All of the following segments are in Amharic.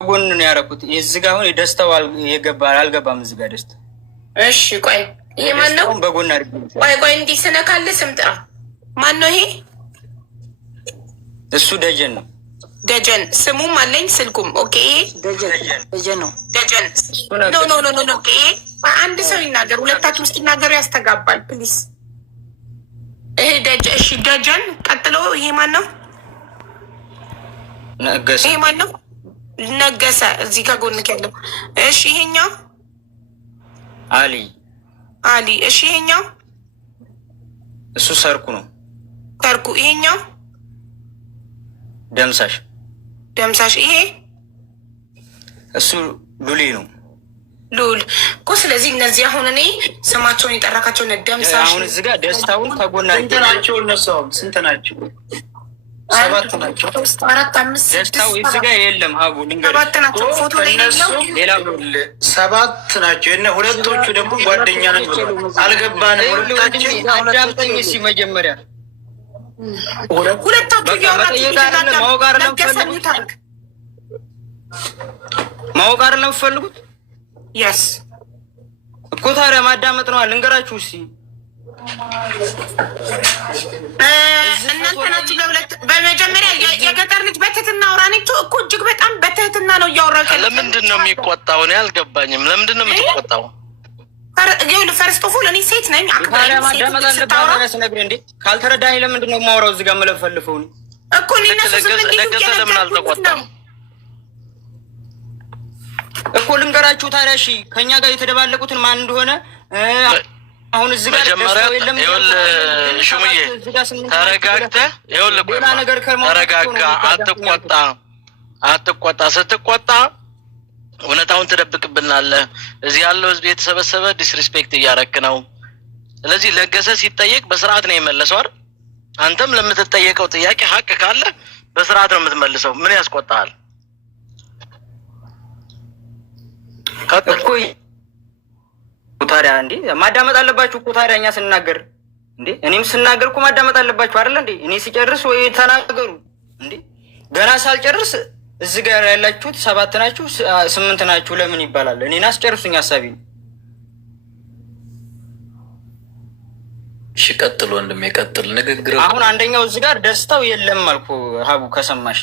ጎን ነው ያረኩት። እዚህ ጋር አሁን የደስታው አልገባም እዚህ ጋር ደስታ። እሺ ቆይ ይሄ ማን ነው? በጎን አድርግ። ቆይ እንዲህ ስነካለ ስም ጥራ። ማን ነው ይሄ? እሱ ደጀን ነው። ደጀን ስሙም አለኝ ስልኩም። ኦኬ ደጀን ነው። ደጀን ኖ ኦኬ። አንድ ሰው ይናገር፣ ሁለታችሁ ውስጥ ይናገሩ፣ ያስተጋባል ፕሊዝ። ይሄ ደጀን። እሺ ደጀን። ቀጥሎ ይሄ ማን ነው? ነገሰ። ይሄ ማን ነው? ነገሰ። እዚህ ጋር ጎን ያለው። እሺ ይሄኛው አሊ። እሺ ይሄኛው እሱ ሰርኩ ነው። ሰርኩ። ይሄኛው ደምሳሽ። ይሄ እሱ ሉሊ ነው። ሉል እኮ። ስለዚህ እነዚህ አሁን እኔ ስማቸውን የጠራካቸው ደምሳሽ። አሁን እዚህ ጋር ደስታውን ከጎና ስንት ናቸው እነሱ? ስንት ናቸው? 7 ናቸው። 4 5 6 ደስታው እዚህ ጋር የለም። ሀቡ ልንገርሽ 7 ናቸው። ፎቶ ላይ ነው። ሌላ 7 ናቸው። እና ሁለቶቹ ደግሞ ጓደኛ ናቸው። አልገባንም። ሁለታችን አዳምጠኝ እስኪ መጀመሪያ። ሁለታችሁ ማወቅ አይደለም ፈልጉት። የስ እኮ ታዲያ ማዳመጥ ነው። ልንገራችሁ እስኪ እናንተ ናችሁ ለሁለት። በመጀመሪያ የገጠር ልጅ በትህትና አውራኔቱ እኮ እጅግ በጣም በትህትና ነው እያወራሁ። ለምንድን ነው የሚቆጣው? እኔ አልገባኝም። ለምንድን ነው የምትቆጣው? ፈርስት ኦፍ ኦል እኔ ሴት ነኝ። ማዳመጥ አለብህ። ስነግርህ እንዴ ካልተረዳኸኝ ለምንድን ነው የማወራው? እዚህ ጋር የምለፈልፈው እኮ ለገሰ ለምን አልተቆጣም እኮ ልንገራችሁ ታዲያ። እሺ ከእኛ ጋር የተደባለቁትን ማን እንደሆነ አሁን እዚህ ጋር መጀመሪያ ይኸውልህ ሹምዬ ተረጋግተህ ተረጋጋ። አትቆጣ። ስትቆጣ እውነታውን ትደብቅብናለህ። እዚህ ያለው ህዝብ የተሰበሰበ ዲስሪስፔክት እያረክ ነው። ስለዚህ ለገሰ ሲጠየቅ በስርዓት ነው የመለሰው አይደል? አንተም ለምትጠየቀው ጥያቄ ሀቅ ካለ በስርዓት ነው የምትመልሰው። ምን ያስቆጣሃል? ታዲያ እንዴ ማዳመጥ አለባችሁ እኮ ታዲያ እኛ ስናገር እንዴ እኔም ስናገር እኮ ማዳመጥ አለባችሁ አይደል እንዴ? እኔ ሲጨርስ ወይ ተናገሩ እንዴ። ገና ሳልጨርስ እዚህ ጋር ያላችሁት 7 ናችሁ 8 ናችሁ ለምን ይባላል? እኔን አስጨርሱኝ ሀሳቢ። እሺ ቀጥል ወንድሜ ቀጥል። ንግግር አሁን አንደኛው እዚህ ጋር ደስታው የለም አልኩ ሀቡ ከሰማሽ።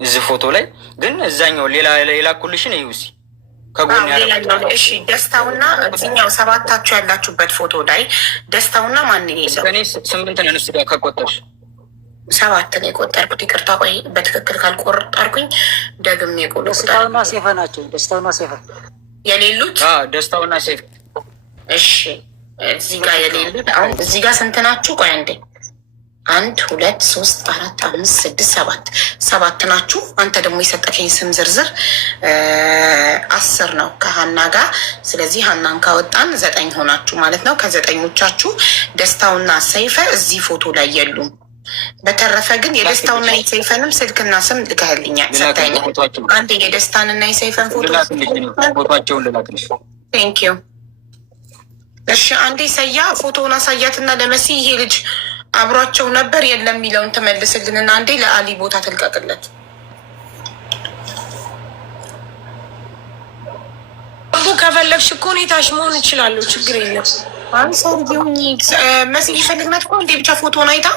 እዚህ ፎቶ ላይ ግን እዛኛው ሌላ ኩልሽን ይውሲ ከጎን ያለው። እሺ ደስታውና እዚህኛው 7ታችሁ ያላችሁበት ፎቶ ላይ ደስታውና ማን ነው ይዘው? እኔ 8 ነን። እሱ ጋር ከቆጠርሽ 7 ነው የቆጠርኩት። ይቅርታ ቆይ በትክክል ካልቆጠርኩኝ ደግሜ የቆጠርኩት። ደስታውና ሴፈ ናቸው። ደስታውና ሴፈ የሌሉት? ደስታውና ሴፈ። እሺ እዚህ ጋር የሌሉት አሁን እዚህ ጋር ስንት ናችሁ? ቆይ አንዴ 1 2 3 4 5 6 7 ናችሁ። አንተ ደግሞ የሰጠከኝ ስም ዝርዝር 10 ነው ከሀና ጋር። ስለዚህ ሀናን ካወጣን 9 ሆናችሁ ማለት ነው። ከ9ኞቻችሁ ደስታውና ሰይፈ እዚህ ፎቶ ላይ የሉም። በተረፈ ግን የደስታውና የሰይፈንም ስልክና ስም ልከህልኛል። ሰታኝ አንድ የደስታንና የሰይፈን ፎቶቸውን ልላክልሽ። ቴንክ ዩ። እሺ አንዴ ሰያ ፎቶውን አሳያትና ለመሲ ይሄ ልጅ አብሯቸው ነበር የለም የሚለውን ትመልስልንና አንዴ ለአሊ ቦታ ትልቀቅለት። አቡ ከፈለግሽ እኮ ሁኔታሽ መሆን እችላለሁ፣ ችግር የለም። ሰው መሲ ይፈልግናት እኮ እንዴ ብቻ ፎቶን አይታ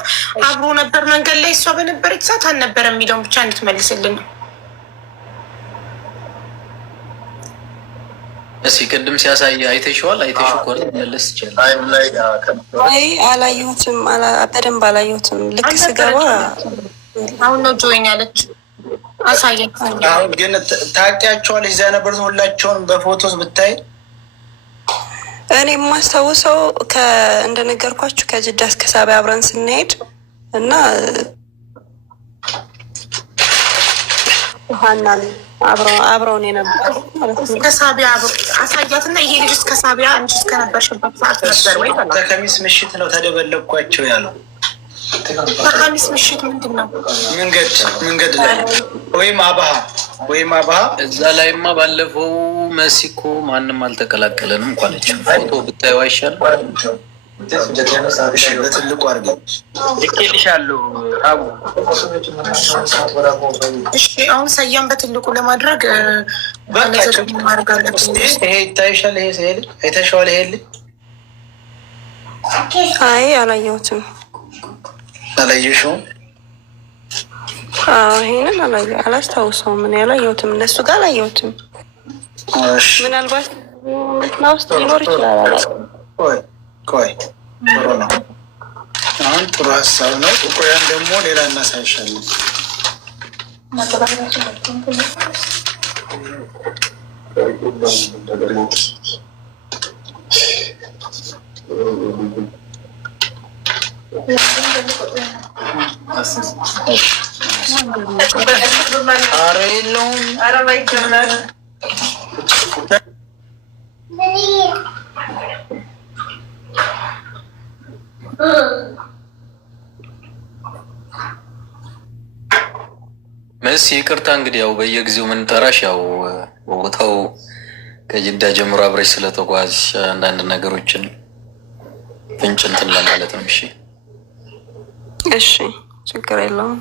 አብሮ ነበር መንገድ ላይ እሷ በነበረች ሰዓት አልነበረ የሚለውን ብቻ እንድትመልስልን። እሺ ቅድም ሲያሳይ አይተሽዋል? አይተሽው እኮ መለስ ይችላል። አይ አላየሁትም፣ በደንብ አላየሁትም። ልክ ስገባ አሁን ነው ጆይን ያለች አሳየኝ። አሁን ግን ታውቂያቸዋለሽ? እዚያ ነበሩት ሁላቸውን በፎቶስ ብታይ። እኔ የማስታውሰው እንደነገርኳችሁ ከጅዳ እስከ ሳቢያ አብረን ስንሄድ እና ሀናን አብረውን የነበሩ እስከ ሳቢያ አሳያትና ይሄ ልጅ እስከ ሳቢያ አንቺ እስከነበርሽበት ሰዓት ነበር ወይ? ከሚስ ምሽት ነው ተደበለብኳቸው ያለው። ከሚስ ምሽት ምንድን ነው? መንገድ ላይ ወይም አባሃ እዛ ላይማ ባለፈው መሲኮ ማንም አልተቀላቀለንም እንኳን ፎቶ ብታዩ አይሻልም? በትልቁ አድርገው ልኬልሻለሁ። አቡ እሺ፣ አሁን ሰያም በትልቁ ለማድረግ ማድረግ አለብን። ይሄ ይታይሻል። ይሄ ስሄል አይተሽዋል። ይሄ ልጅ አይ አላየሁትም። አላየሽውም? ይሄንን አላስታውሰውም። ምን ያላየሁትም እነሱ ጋር አላየሁትም። ምናልባት እንትና ውስጥ ሊኖር ይችላል። ቆይ ጥሩ ነው። አሁን ጥሩ ሀሳብ ነው። ቆያን ደግሞ ሌላ እናሳይሻለን። ኧረ የለውም። መሲ ይቅርታ እንግዲህ ያው በየጊዜው ምንጠራሽ ያው ቦታው ከጅዳ ጀምሮ አብረሽ ስለተጓዝሽ አንዳንድ ነገሮችን ፍንጭ እንትን ለማለት ነው። እሺ እሺ፣ ችግር የለውም።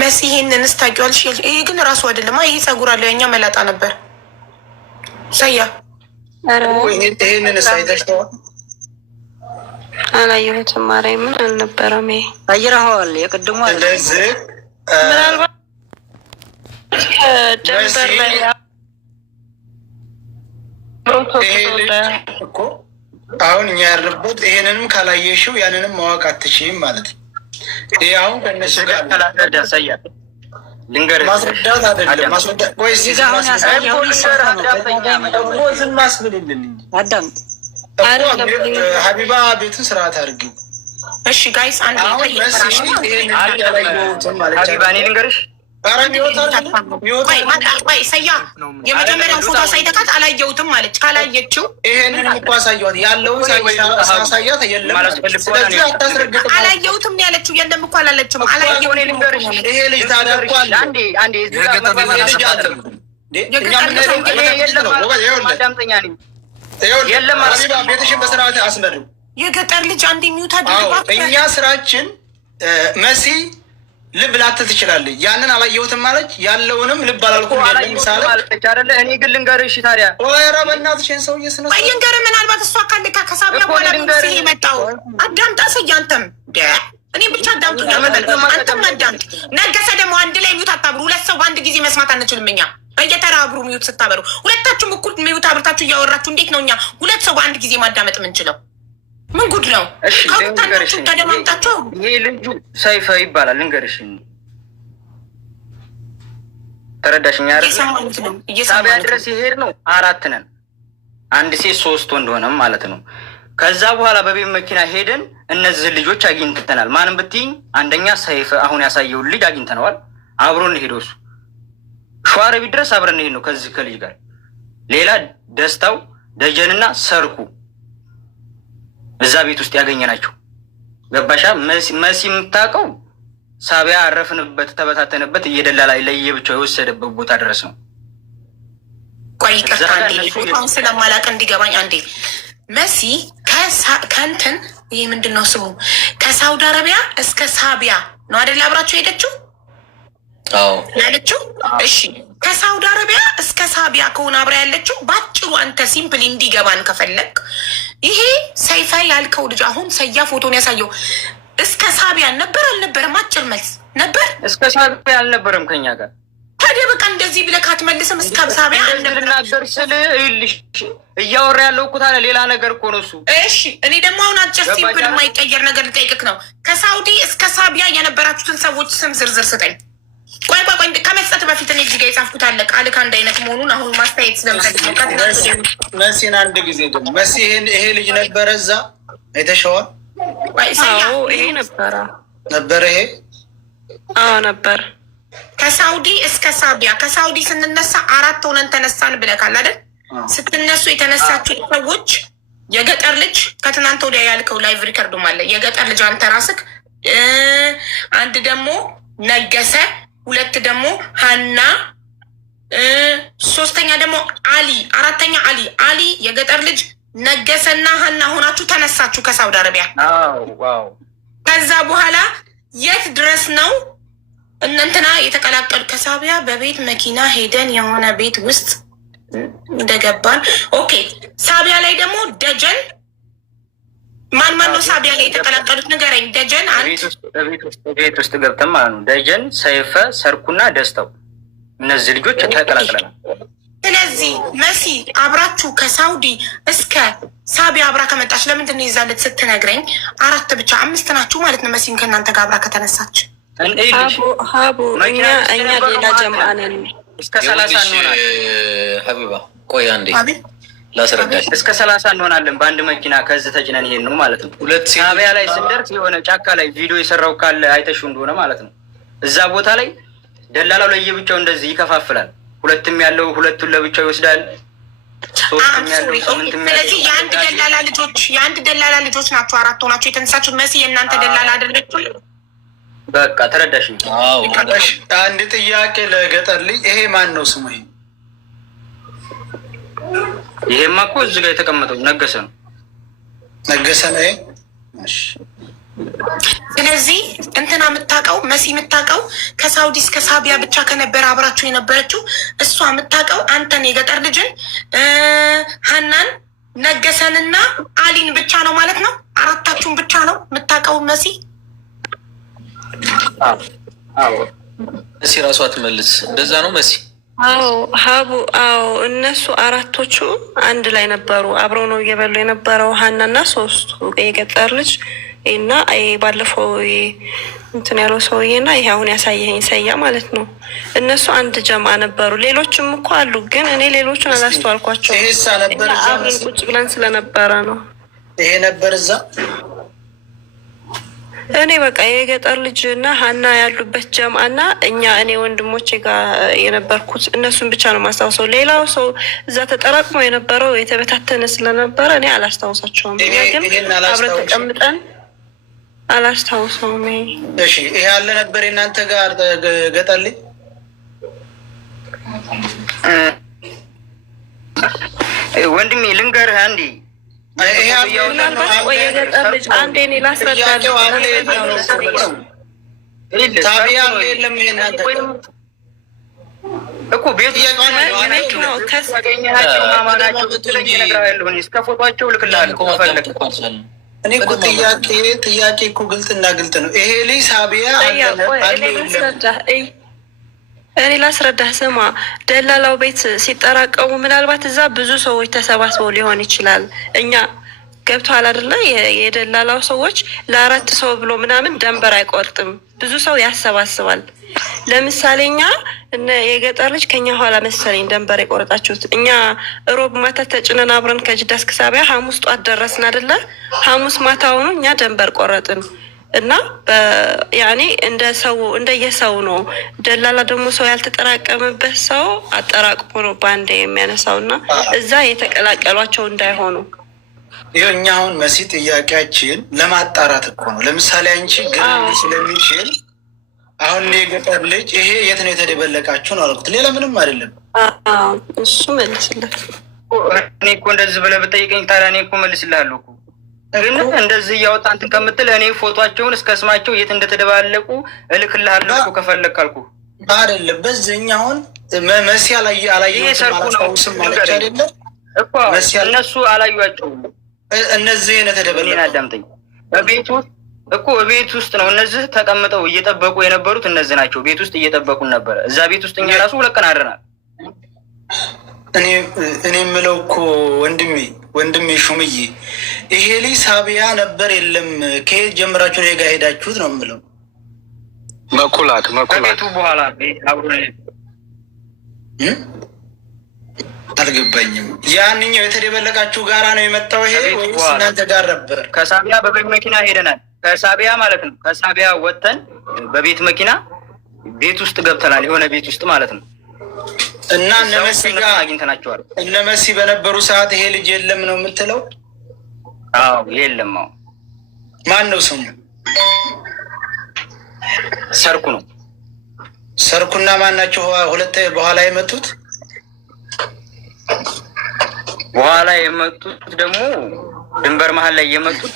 መሲ ይሄንን ስታውቂዋለሽ? ይሄ ግን ራሱ አይደለም። ይሄ ጸጉር አለው። የኛ መላጣ ነበር። ሰያ ይሄንን ሳይተሽተዋል? አላየሁትም። ማርያምን አልነበረም። ይሄ አይረኸዋል። የቅድሙ እንደዚህ ምናልባት ጀንበር ላይ እኮ አሁን እኛ ያለበት ይሄንንም ካላየሽው ያንንም ማወቅ አትችይም ማለት ነው። ይሄ አሁን ከነሱ ጋር ያሳያል። ልንገርህ፣ ማስረዳት አይደለም ማስረዳት። ወይ እዚህ አሁን ያሳየው ዝም ማስብልልን አዳምጥ። ሀቢባ ቤቱን ስርዓት አድርጊው። እሺ ጋይስ፣ አንድ ሀቢባ እኔ ልንገርሽ፣ ሰያ የመጀመሪያውን ፎቶ ሳይተካት አላየሁትም ማለች። ካላየችው ይሄንን እኮ አሳየኋት። ያለውን ሳሳያት የለም። ስለዚህ አታስረግጥም። አላየሁትም ነው ያለችው። የለም እኮ አላለችም። አላየሁም። ይሄ ልጅ ታዲያ እኮ አለ ቤትሽን በስርዓት አስመሪው። የገጠር ልጅ አንድ የሚውታ እኛ ስራችን መሲ ልብ ላትል ትችላለች። ያንን አላየሁትም ማለች። ያለውንም ልብ አላልኩም ምሳሌ አይደለ? እኔ ግን ልንገርሽ ታዲያ ኧረ በእናትሽን ሰውዬ ስነ ይንገር። ምናልባት እሷ ካለካ ከሳቢያ በኋላ ሲ መጣው አዳምጣ። ሰያንተም እኔ ብቻ አዳምጡ። አንተም አዳምጥ። ነገሰ ደግሞ አንድ ላይ ሚዩት አታብሩ። ሁለት ሰው በአንድ ጊዜ መስማት አንችልም እኛ። በየተራ አብሩ ሚዩት ስታበሩ። ሁለታችሁም እኩል ሚዩት አብርታችሁ እያወራችሁ እንዴት ነው እኛ ሁለት ሰው በአንድ ጊዜ ማዳመጥ የምንችለው? ምን ጉድ ነው? ከሁታችሁ ተደማምጣችሁ። ይሄ ልጁ ሰይፈ ይባላል። ልንገርሽ፣ ተረዳሽኛ? ሳቢያ ድረስ ይሄድ ነው። 4 ነን፣ 1 ሴት 3 ወንድ ሆነም ማለት ነው። ከዛ በኋላ በቤት መኪና ሄደን እነዚህ ልጆች አግኝተናል። ማንም ብትይኝ አንደኛ ሰይፈ አሁን ያሳየውን ልጅ አግኝተነዋል። አብሮን ሄደው እሱ ሸዋረቢ ድረስ አብረን ሄድ ነው ከዚህ ከልጅ ጋር። ሌላ ደስታው ደጀንና ሰርኩ እዛ ቤት ውስጥ ያገኘናቸው። ገባሻ? መሲ የምታውቀው ሳቢያ አረፍንበት ተበታተንበት እየደላ ላይ ለየብቻው የወሰደበት ቦታ ድረስ ነው። ቆይ ይቅርታ ቦታውን ስለማላውቅ እንዲገባኝ አንዴ። መሲ ከእንትን ይህ ምንድን ነው ስሙ ከሳውዲ አረቢያ እስከ ሳቢያ ነው አይደል አብራችሁ ሄደችው ያለችው? እሺ ከሳውዲ አረቢያ እስከ ሳቢያ ከሆነ አብራ ያለችው ባጭሩ፣ አንተ ሲምፕል እንዲገባን ከፈለግ ይሄ ሰይፋ ያልከው ልጅ አሁን ሰያ ፎቶን ያሳየው እስከ ሳቢያ ነበር አልነበረም? አጭር መልስ ነበር። እስከ ሳቢያ አልነበረም ከኛ ጋር። ታዲያ በቃ እንደዚህ ብለህ ካትመልስም እስከ ሳቢያ ልናገር ስል ይልሽ እያወራ ያለው እኮ ታዲያ ሌላ ነገር እኮ ነው እሱ። እሺ እኔ ደግሞ አሁን አጭር ሲምፕል የማይቀየር ነገር ልጠይቅህ ነው። ከሳውዲ እስከ ሳቢያ የነበራችሁትን ሰዎች ስም ዝርዝር ስጠኝ። ቆይ ከመስጠት በፊት እኔ እዚህ ጋ የጻፍኩት አለ ቃልክ አንድ አይነት መሆኑን አሁን ማስተያየት ስለምፈልግ መሲን አንድ ጊዜ ደግሞ መሲ ይሄ ልጅ ነበረ እዛ አይተሸዋል? ይሄ ነበረ ይሄ ነበር። ከሳውዲ እስከ ሳቢያ ከሳውዲ ስንነሳ 4 ሆነን ተነሳን ብለካል አይደል? ስትነሱ የተነሳችሁ ሰዎች የገጠር ልጅ ከትናንት ወዲያ ያልከው ላይቭ ሪከርዱም አለ። የገጠር ልጅ አንተ ራስክ፣ አንድ ደግሞ ነገሰ፣ ሁለት ደግሞ ሀና፣ ሶስተኛ ደግሞ አሊ፣ አራተኛ አሊ የገጠር ልጅ ነገሰና ሀና ሆናችሁ ተነሳችሁ ከሳውዲ አረቢያ። ከዛ በኋላ የት ድረስ ነው እነንትና የተቀላቀሉ? ከሳቢያ በቤት መኪና ሄደን የሆነ ቤት ውስጥ እንደገባን። ኦኬ ሳቢያ ላይ ደግሞ ደጀን ማን ነው ሳቢያ ላይ የተቀላቀሉት? ንገረኝ። ደጀን ቤት ውስጥ ገብተን ማለት ነው። ደጀን፣ ሰይፈ፣ ሰርኩና ደስተው እነዚህ ልጆች ተቀላቅለናል። ስለዚህ መሲ አብራችሁ ከሳውዲ እስከ ሳቢያ አብራ ከመጣች ለምንድን ነው ይዛለት ስትነግረኝ 4 ብቻ 5 ናችሁ ማለት ነው? መሲም ከእናንተ ጋር አብራ ከተነሳች ሀቡ እኛ ሌላ ጀምዓ ነን። እስከ 30 እንሆናለን። ሀቢባ ቆይ አንዴ ላስረዳሽ። እስከ 30 እንሆናለን በአንድ መኪና ከዚህ ተጭነን ይሄን ነው ማለት ነው። ሳቢያ ላይ ስንደርስ የሆነ ጫካ ላይ ቪዲዮ የሰራው ካለ አይተሽው እንደሆነ ማለት ነው። እዛ ቦታ ላይ ደላላው ለየብቻው እንደዚህ ይከፋፍላል። ሁለትም ያለው ሁለቱን ለብቻው ይወስዳል። ሶስትም ያለው ስምንትም ያለው። ስለዚህ የአንድ ደላላ ልጆች ናቸው 4 ሆናችሁ የተነሳችሁት። መሲ የእናንተ ደላላ አይደለችም? በቃ ተረዳሽኝ? አዎ። አንድ ጥያቄ ለገጠር ልጅ፣ ይሄ ማን ነው ስሙ? ይሄማ እኮ እዚህ ጋር የተቀመጠው ነገሰ ነው። ነገሰ ነው። ስለዚህ እንትና የምታውቀው መሲ የምታውቀው ከሳውዲ እስከ ሳቢያ ብቻ ከነበረ አብራችሁ የነበረችው እሷ የምታውቀው አንተን የገጠር ልጅን ሀናን ነገሰንና አሊን ብቻ ነው ማለት ነው። 4ታችሁን ብቻ ነው የምታውቀው መሲ? መሲ ራሷ ትመልስ። እንደዛ ነው መሲ? አዎ ሀቡ፣ አዎ እነሱ 4ቶቹ አንድ ላይ ነበሩ። አብረው ነው እየበሉ የነበረው ሀናና 3ቱ የገጠር ልጅ እና ባለፈው እንትን ያለው ሰውዬና ይሄ አሁን ያሳየኸኝ ሰያ ማለት ነው። እነሱ አንድ ጀምዓ ነበሩ። ሌሎችም እኮ አሉ፣ ግን እኔ ሌሎቹን አላስተዋልኳቸው። አብረን ቁጭ ብለን ስለነበረ ነው። ይሄ ነበር እዛ። እኔ በቃ የገጠር ልጅ እና ሀና ያሉበት ጀምዓ እና እኔ ወንድሞቼ ጋር የነበርኩት እነሱን ብቻ ነው ማስታውሰው። ሌላው ሰው እዛ ተጠራቅሞ የነበረው የተበታተነ ስለነበረ እኔ አላስታውሳቸውም። ግን አብረን ተቀምጠን አላስታውሰውም። እሺ ይሄ ያለ ነበር የእናንተ ጋር ገጠር ልጅ? ወንድሜ ልንገርህ አንዴ፣ ምናልባት ቆይ የገጠር ልጅ አንዴ እኔ ላስረዳለሁ። ታቢያ አለ የለም? ይሄ እናንተ እኮ ቤት ነው ከስገኛቸው ማማናቸው ብትለኝ እነግርሃለሁ። እስከ ፎቷቸው ልክልሃለሁ ከፈለክ። እኔ እኮ ጥያቄ እኮ ግልጽና ግልጽ ነው። ይሄ ልጅ ሳቢያ እኔ ላስረዳህ። ስማ፣ ደላላው ቤት ሲጠራቀሙ ምናልባት እዛ ብዙ ሰዎች ተሰባስበው ሊሆን ይችላል። እኛ ገብቶሃል አይደለ? የደላላው ሰዎች ለ4 ሰው ብሎ ምናምን ደንበር አይቆርጥም። ብዙ ሰው ያሰባስባል። ለምሳሌ እኛ የገጠር ልጅ ከኛ ኋላ መሰለኝ ደንበር የቆረጣችሁት። እኛ ሮብ ማታ ተጭነን አብረን ከጅዳ እስከ ሳቢያ ሐሙስ ጧት ደረስን አይደለ? ሐሙስ ማታውኑ እኛ ደንበር ቆረጥን እና ያኔ እንደየሰው ነው። ደላላ ደግሞ ሰው ያልተጠራቀመበት ሰው አጠራቅሞ ነው በአንድ የሚያነሳው እና እዛ የተቀላቀሏቸው እንዳይሆኑ። ይኸው እኛ አሁን መሲ ጥያቄያችን ለማጣራት እኮ ነው። ለምሳሌ አንቺ ግን ስለሚችል አሁን የገጠር ልጅ ይሄ የት ነው የተደበለቃችሁ ነው አልኩት። ሌላ ምንም አይደለም። እሱ መልስለት። እኔ እኮ እንደዚህ ብለህ ብጠይቀኝ ታዲያ እኔ እኮ መልስልሃለሁ እኮ። ግን እንደዚህ እያወጣ እንትን ከምትል እኔ ፎቷቸውን እስከ ስማቸው የት እንደተደባለቁ እልክልሃለሁ እኮ ከፈለክ ካልኩህ አይደለም። በዚህኛ አሁን መሲ አላየሁትም ማለች አይደለም እኮ እነሱ አላዩአቸውም። እነዚህ የተደበለቁ አዳምጠኝ። ቤት ውስጥ ነው እነዚህ ተቀምጠው እየጠበቁ የነበሩት እነዚህ ናቸው። ቤት ውስጥ እየጠበቁን ነበረ። እዛ ቤት ውስጥ እኛ ራሱ 2 ቀን አድረናል። እኔ የምለው እኮ ወንድሜ ሹምዬ፣ ይሄ ልጅ ሳቢያ ነበር የለም? ከየት ጀምራችሁ ነው ጋ ሄዳችሁት ነው የምለው? መኩላት ከቤቱ በኋላ አልገባኝም። ያንኛው የተደበለቃችሁ ጋራ ነው የመጣው ይሄ ወይስ እናንተ ጋር ነበር? ከሳቢያ በቤት መኪና ሄደናል። ከሳቢያ ማለት ነው። ከሳቢያ ወጥተን በቤት መኪና ቤት ውስጥ ገብተናል። የሆነ ቤት ውስጥ ማለት ነው። እና እነ መሲ ጋር አግኝተናቸዋል። እነ መሲ በነበሩ ሰዓት ይሄ ልጅ የለም ነው የምትለው? አዎ የለም። አዎ ማን ነው ስሙ? ሰርኩ ነው። ሰርኩና ማን ናቸው ሁለት በኋላ የመጡት? በኋላ የመጡት ደግሞ ድንበር መሀል ላይ የመጡት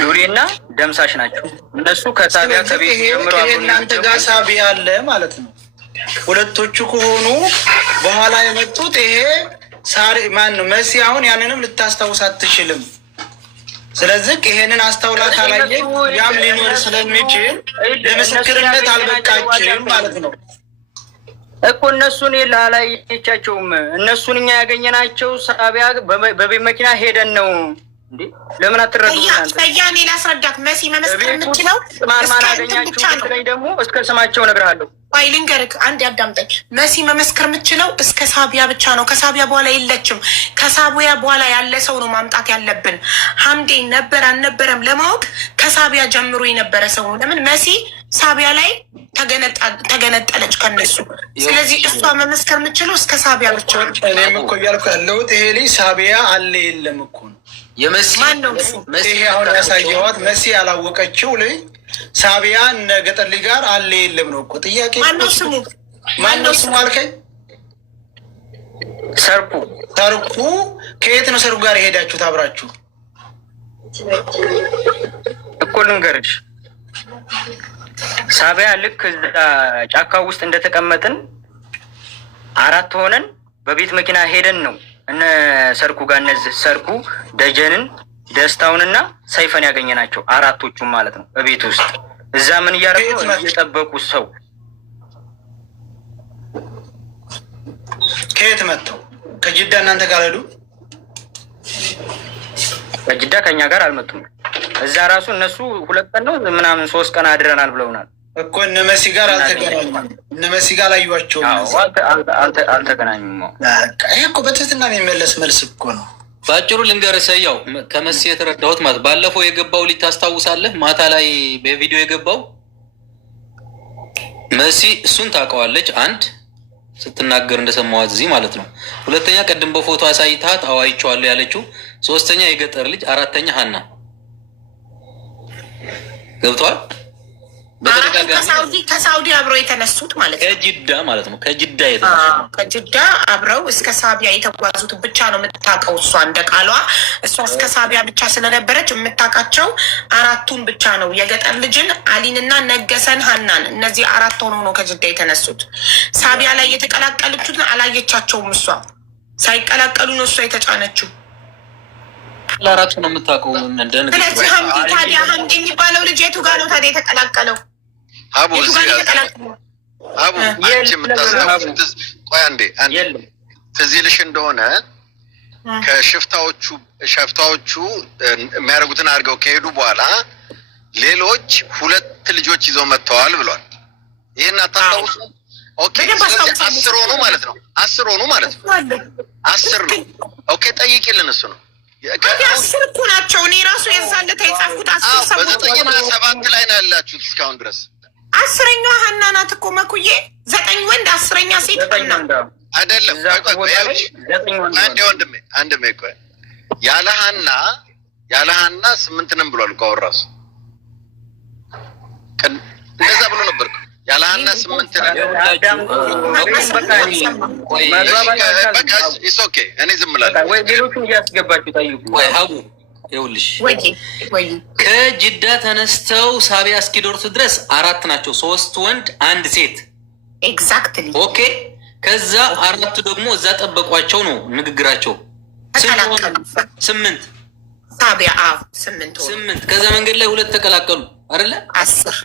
ሉሌና ደምሳሽ ናቸው። እነሱ ከሳቢያ ከቤት ጀምሮ እናንተ ጋር ሳቢያ አለ ማለት ነው። ሁለቶቹ ከሆኑ በኋላ የመጡት ይሄ ሳሪ ማን ነው? መሲ አሁን ያንንም ልታስታውስ አትችልም። ስለዚህ ይሄንን አስተውላ ካላየ ያም ሊኖር ስለሚችል ለምስክርነት አልበቃችም ማለት ነው እኮ። እነሱን ላላየቻቸውም እነሱን እኛ ያገኘናቸው ሳቢያ በቤት መኪና ሄደን ነው እንዴ። ለምን አትረዱ? ያኔ ላስረዳት። መሲ መመስከር የምችለው ማን አገኛችሁ ደግሞ እስከ ስማቸው እነግርሃለሁ። ቆይ ልንገርህ፣ አንድ ያዳምጠኝ። መሲ መመስከር የምችለው እስከ ሳቢያ ብቻ ነው። ከሳቢያ በኋላ የለችም። ከሳቢያ በኋላ ያለ ሰው ነው ማምጣት ያለብን። ሀምዴ ነበር አልነበረም ለማወቅ ከሳቢያ ጀምሮ የነበረ ሰው ነው። ለምን መሲ ሳቢያ ላይ ተገነጠለች ከነሱ። ስለዚህ እሷ መመስከር የምችለው እስከ ሳቢያ ብቻ ነው። እኔም እኮ እያልኩ ያለሁት ይሄ ልጅ ሳቢያ አለ የለም እኮ ነው። ማን ነው ይሄ አሁን ያሳየኋት መሲ ያላወቀችው ልጅ ሳቢያ እነ ገጠር ልጅ ጋር አለ የለም ነው እኮ ጥያቄ። ማነው ስሙ? ማነው ስሙ አልከኝ? ሰርኩ። ሰርኩ ከየት ነው ሰርኩ ጋር የሄዳችሁት አብራችሁ? እኮ ልንገርሽ፣ ሳቢያ ልክ እዛ ጫካ ውስጥ እንደተቀመጥን 4 ሆነን በቤት መኪና ሄደን ነው እነ ሰርኩ ጋር እነዚህ ሰርኩ ደጀንን ደስታውንና ሰይፈን ያገኘናቸው 4ቶቹም ማለት ነው በቤት ውስጥ። እዛ ምን እያደረጉ ነው? እየጠበቁ ሰው ከየት መጥተው? ከጅዳ እናንተ ጋር ሄዱ? ከጅዳ ከኛ ጋር አልመጡም። እዛ ራሱ እነሱ 2 ቀን ነው ምናምን 3 ቀን አድረናል ብለውናል እኮ። እነ መሲ ጋር አልተገናኙም። እነ መሲ ጋር አላዩዋቸውም። አልተገናኙም። ይሄ እኮ በትህትና የሚመለስ መልስ እኮ ነው። በአጭሩ ልንገርህ ሰያው፣ ከመሲ የተረዳሁት ማለት ባለፈው የገባው ልጅ ታስታውሳለህ? ማታ ላይ በቪዲዮ የገባው መሲ እሱን ታውቀዋለች። አንድ ስትናገር እንደሰማዋት እዚህ ማለት ነው። ሁለተኛ ቅድም በፎቶ አሳይታት አዋይቼዋለሁ ያለችው። ሶስተኛ የገጠር ልጅ፣ አራተኛ ሀና ገብተዋል። ከሳውዲ አብረው የተነሱት ማለት ነው። ከጅዳ ማለት ነው። ከጅዳ የተነሱት ከጅዳ አብረው እስከ ሳቢያ የተጓዙት ብቻ ነው የምታውቀው እሷ። እንደ ቃሏ እሷ እስከ ሳቢያ ብቻ ስለነበረች የምታውቃቸው 4ቱን ብቻ ነው። የገጠር ልጅን አሊንና ነገሰን ሀናን፣ እነዚህ 4 ሆኖ ነው ከጅዳ የተነሱት። ሳቢያ ላይ የተቀላቀለችትን አላየቻቸውም። እሷ ሳይቀላቀሉ ነው እሷ የተጫነችው። ለአራቱ ነው የምታውቀው። ስለዚህ ሀምዲ ታዲያ ሀምዲ የሚባለው ልጅ የቱ ጋር ነው ታዲያ የተቀላቀለው? አቡ አንቺ የምታስታውሱት ቆይ አንዴ ትዝ ይልሽ እንደሆነ ከሽፍታዎቹ የሚያደርጉትን አድርገው ከሄዱ በኋላ ሌሎች 2 ልጆች ይዘው መጥተዋል ብሏል። ይህን አታስታውሱ? ኦኬ 10 ሆኑ ማለት ነው። 10 ሆኑ ማለት ነው። 10 ነው። ኦኬ ጠይቂልን። እሱ ነው 10 እኮ ናቸው። እኔ ራሱ የዛለት የጻፍኩት 10 ሰዎች በ9 ላይ ነው ያላችሁት እስካሁን ድረስ። 10ኛዋ ሀና ናት እኮ መኩዬ። 9 ወንድ 10ኛ ሴት ሀና አይደለም። አንድ ቆይ ያለ ሀና 8 ነን ብሏል እኮ አሁን ራሱ እንደዛ ብሎ ነበር። ያለ ሀና 8 ነን። ኦኬ እኔ ዝም እላለሁ ወይ ሌሎቹን እያስገባችሁ ጠይቁ። ወይ ሀቡ ይኸውልሽ ከጅዳ ተነስተው ሳቢያ እስኪደርሱ ድረስ 4 ናቸው። 3 ወንድ 1 ሴት። ኤግዛክትሊ ኦኬ። ከዛ 4 ደግሞ እዛ ጠበቋቸው ነው ንግግራቸው። 8 ሳቢያ 8 ከዛ መንገድ ላይ 2 ተቀላቀሉ አይደለ? 10